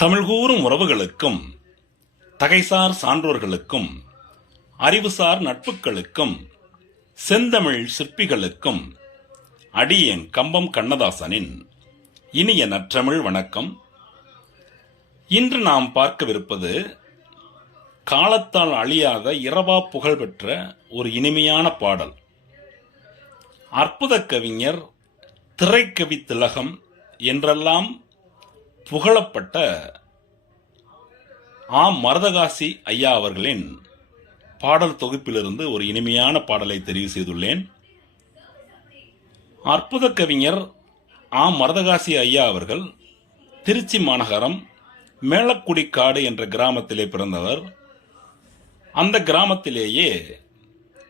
தமிழ் கூறும் உறவுகளுக்கும் தகைசார் சான்றோர்களுக்கும் அறிவுசார் நட்புகளுக்கும் செந்தமிழ் சிற்பிகளுக்கும் அடியேன் கம்பம் கண்ணதாசனின் இனிய நற்றமிழ் வணக்கம். இன்று நாம் பார்க்கவிருப்பது காலத்தால் அழியாத இரவா புகழ்பெற்ற ஒரு இனிமையான பாடல். அற்புத கவிஞர் திரைக்கவி திலகம் என்றெல்லாம் புகழப்பட்ட ஆ. மரதகாசி ஐயா அவர்களின் பாடல் தொகுப்பிலிருந்து ஒரு இனிமையான பாடலை தெரிவு செய்துள்ளேன். அற்புத கவிஞர் ஆ. மரதகாசி ஐயா அவர்கள் திருச்சி மாநகரம் மேலக்குடிக்காடு என்ற கிராமத்திலே பிறந்தவர். அந்த கிராமத்திலேயே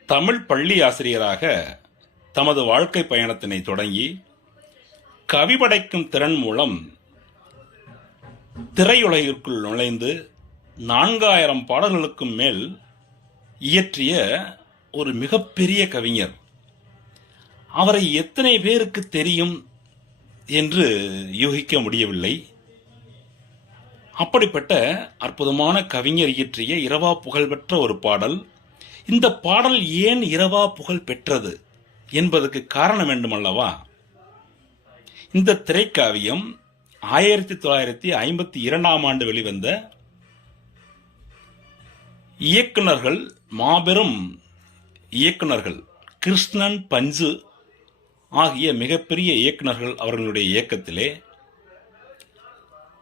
தமிழ் பள்ளி ஆசிரியராக தமது வாழ்க்கை பயணத்தினை தொடங்கி கவி படைக்கும் திறன் மூலம் திரையுலகிற்குள் நுழைந்து நான்காயிரம் பாடல்களுக்கும் மேல் இயற்றிய ஒரு மிகப்பெரிய கவிஞர். அவரை எத்தனை பேருக்கு தெரியும் என்று யூகிக்க முடியவில்லை. அப்படிப்பட்ட அற்புதமான கவிஞர் இயற்றிய இரவா புகழ்பெற்ற ஒரு பாடல். இந்த பாடல் ஏன் இரவா புகழ் பெற்றது என்பதற்கு காரணம் வேண்டுமல்லவா? இந்த திரைக்காவியம் ஆயிரத்தி தொள்ளாயிரத்தி ஐம்பத்தி இரண்டாம் ஆண்டு வெளிவந்த இயக்குனர்கள் மாபெரும் இயக்குனர்கள் கிருஷ்ணன் பஞ்சு ஆகிய மிகப்பெரிய இயக்குனர்கள் அவர்களுடைய இயக்கத்திலே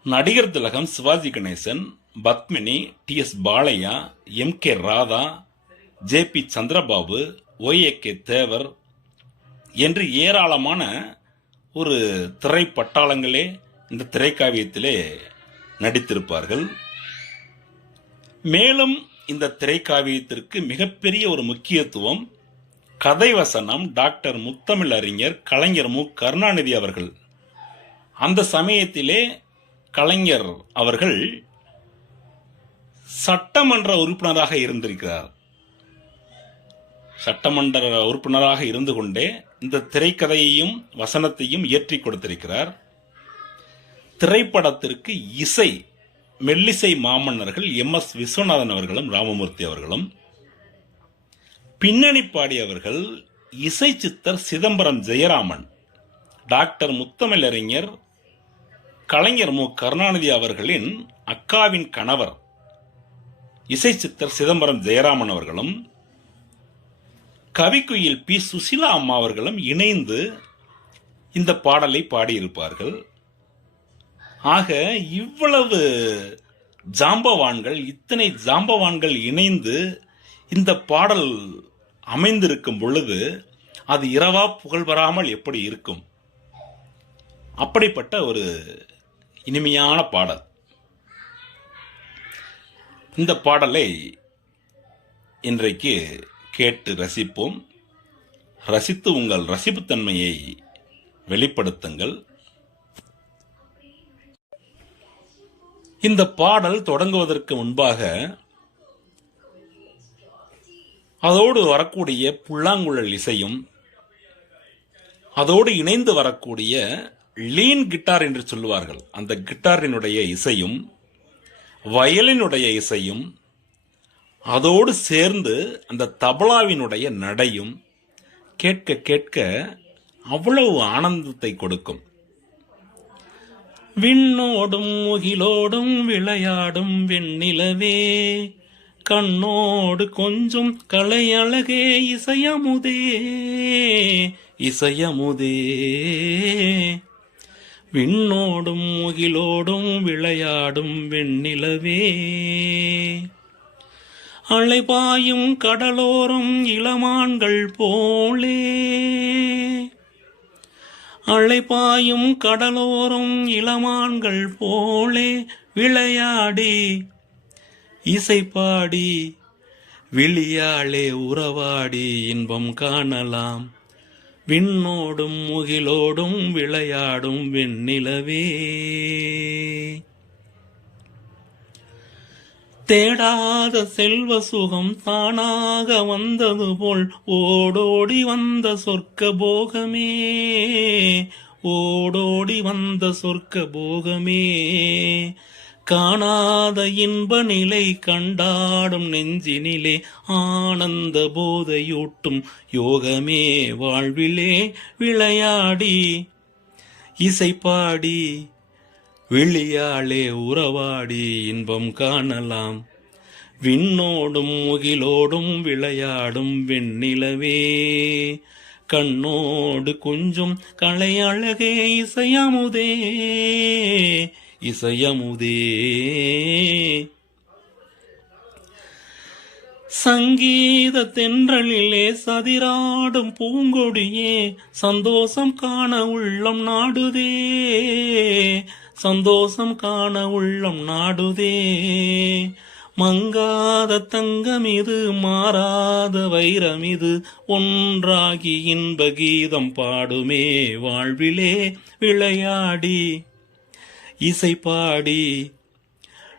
நடிகர் திலகம் Sivaji Ganesan Padmini T S Balaiah M K Radha J P Chandrababu Y A K Devar என்று ஏராளமான ஒரு திரைப்பட்டாளங்களே இந்த திரைக்காவியத்திலே நடித்திருப்பார்கள். மேலும் இந்த திரைக்காவியத்திற்கு மிகப்பெரிய ஒரு முக்கியத்துவம் கதை வசனம் டாக்டர் முத்தமிழ் அறிஞர் கலைஞர் மு. கருணாநிதி அவர்கள். அந்த சமயத்திலே கலைஞர் அவர்கள் சட்டமன்ற உறுப்பினராக இருந்திருக்கிறார். சட்டமன்ற உறுப்பினராக இருந்து கொண்டே இந்த திரைக்கதையையும் வசனத்தையும் இயற்றி கொடுத்திருக்கிறார். திரைப்படத்திற்கு இசை மெல்லிசை மாமன்னர்கள் எம். எஸ். விஸ்வநாதன் அவர்களும் ராமமூர்த்தி அவர்களும் பின்னணி பாடியவர்கள் இசை சித்தர் சிதம்பரம் ஜெயராமன் டாக்டர் முத்தமிழறிஞர் கலைஞர் மு. கருணாநிதி அவர்களின் அக்காவின் கணவர் இசை சித்தர் சிதம்பரம் ஜெயராமன் அவர்களும் கவிக்குயில் பி. சுசிலா அம்மா அவர்களும் இணைந்து இந்த பாடலை பாடியிருப்பார்கள். ஆக இவ்வளவு ஜாம்பவான்கள் இத்தனை ஜாம்பவான்கள் இணைந்து இந்த பாடல் அமைந்திருக்கும் பொழுது அது இரவா புகழ் வராமல் எப்படி இருக்கும்? அப்படிப்பட்ட ஒரு இனிமையான பாடல். இந்த பாடலை இன்றைக்கு கேட்டு ரசிப்போம். ரசித்து உங்கள் ரசிப்புத்தன்மையை வெளிப்படுத்துங்கள். இந்த பாடல் தொடங்குவதற்கு முன்பாக அதோடு வரக்கூடிய புல்லாங்குழல் இசையும் அதோடு இணைந்து வரக்கூடிய லீன் கிட்டார் என்று சொல்லுவார்கள். அந்த கிட்டாரினுடைய இசையும் வயலினுடைய இசையும் அதோடு சேர்ந்து அந்த தபலாவினுடைய நடையும் கேட்க கேட்க அவ்வளவு ஆனந்தத்தை கொடுக்கும். விண்ணோடும் முகிலோடும் விளையாடும் வெண்ணிலவே. கண்ணோடு கொஞ்சம் கலையழகே இசையமுதே இசையமுதே. விண்ணோடும் முகிலோடும் விளையாடும் வெண்ணிலவே. அலைபாயும் கடலோரம் இளமான்கள் போலே. அழைப்பாயும் கடலோரம் இளமான்கள் போலே விளையாடி இசைப்பாடி பாடி விழியாளே உறவாடி இன்பம் காணலாம். விண்ணோடும் முகிலோடும் விளையாடும் வெண்ணிலவே. தேடாத செல்வ சுகம் தானாக வந்தது போல் ஓடோடி வந்த சொர்க்க போகமே. ஓடோடி வந்த சொர்க்க போகமே. காணாத இன்ப நிலை கண்டாடும் நெஞ்சினிலே ஆனந்த போதையூட்டும் யோகமே. வாழ்விலே விளையாடி இசைப்பாடி பாடி விழியாளே உறவாடி இன்பம் காணலாம். விண்ணோடும் முகிலோடும் விளையாடும் வெண்ணிலவே. கண்ணோடு கொஞ்சம் களையழகே இசையமுதே. இசையமுதே. சங்கீத தென்றலிலே சதிராடும் பூங்கொடியே சந்தோஷம் காண உள்ளம் நாடுதே. சந்தோஷம் காண உள்ளம் நாடுதே. மங்காத தங்கம் இது மாறாத வைரம் இது ஒன்றாகி இன்ப கீதம் பாடுமே. வாழ்விலே விளையாடி இசை பாடி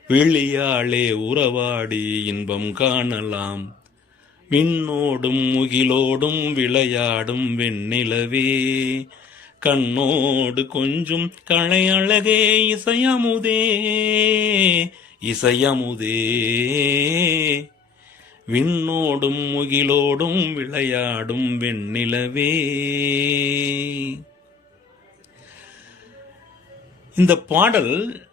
விழியாளே உறவாடி இன்பம் காணலாம். விண்ணோடும் முகிலோடும் விளையாடும் வெண்ணிலவே. கண்ணோடு கொஞ்சம் களையழகே இசையமுதே. இசையமுதே. விண்ணோடும் முகிலோடும் விளையாடும் வெண்ணிலவே. இந்த பாடல்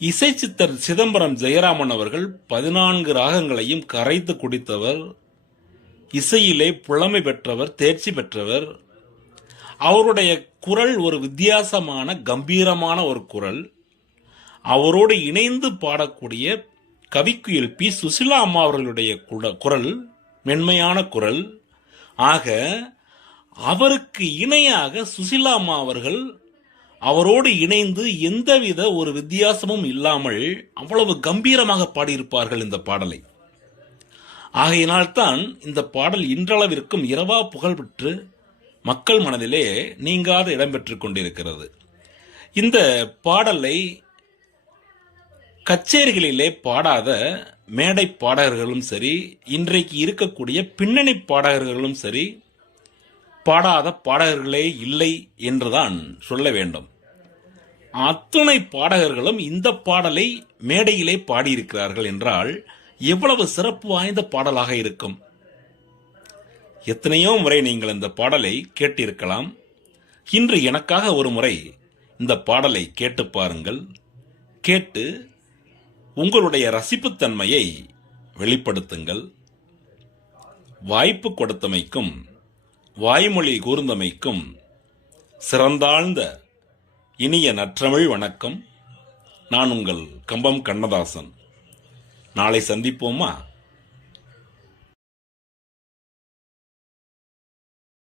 இசைச்சித்தர் சிதம்பரம் ஜெயராமன் அவர்கள் பதினான்கு ராகங்களையும் கரைத்து குடித்தவர் இசையிலே புலமை பெற்றவர் தேர்ச்சி பெற்றவர். அவருடைய குரல் ஒரு வித்தியாசமான கம்பீரமான ஒரு குரல். அவரோடு இணைந்து பாடக்கூடிய கவிக்குயில் பி. சுசிலா அம்மா அவர்களுடைய குரல் மென்மையான குரல். ஆக அவருக்கு இணையாக சுசிலா அம்மா அவர்கள் அவரோடு இணைந்து எந்தவித ஒரு வித்தியாசமும் இல்லாமல் அவ்வளவு கம்பீரமாக பாடியிருப்பார்கள் இந்த பாடலை. ஆகையினால்தான் இந்த பாடல் இன்றளவிற்கும் இரவா புகழ்பெற்று மக்கள் மனதிலே நீங்காத இடம்பெற்று கொண்டிருக்கிறது. இந்த பாடலை கச்சேரிகளிலே பாடாத மேடை பாடகர்களும் சரி இன்றைக்கு இருக்கக்கூடிய பின்னணி பாடகர்களும் சரி பாடாத பாடகர்களே இல்லை என்றுதான் சொல்ல வேண்டும். அத்துணை பாடகர்களும் இந்த பாடலை மேடையிலே பாடியிருக்கிறார்கள் என்றால் எவ்வளவு சிறப்பு வாய்ந்த பாடலாக இருக்கும்? எத்தனையோ முறை நீங்கள் இந்த பாடலை கேட்டிருக்கலாம். இன்று எனக்காக ஒரு முறை இந்த பாடலை கேட்டு பாருங்கள். கேட்டு உங்களுடைய ரசிப்புத்தன்மையை வெளிப்படுத்துங்கள். வாய்ப்பு கொடுத்தமைக்கும் வாய்மொழி கூர்ந்தமைக்கும் சிறந்தாழ்ந்த இனிய நற்றமிழ் வணக்கம். நான் உங்கள் கம்பம் கண்ணதாசன். நாளை சந்திப்போமா?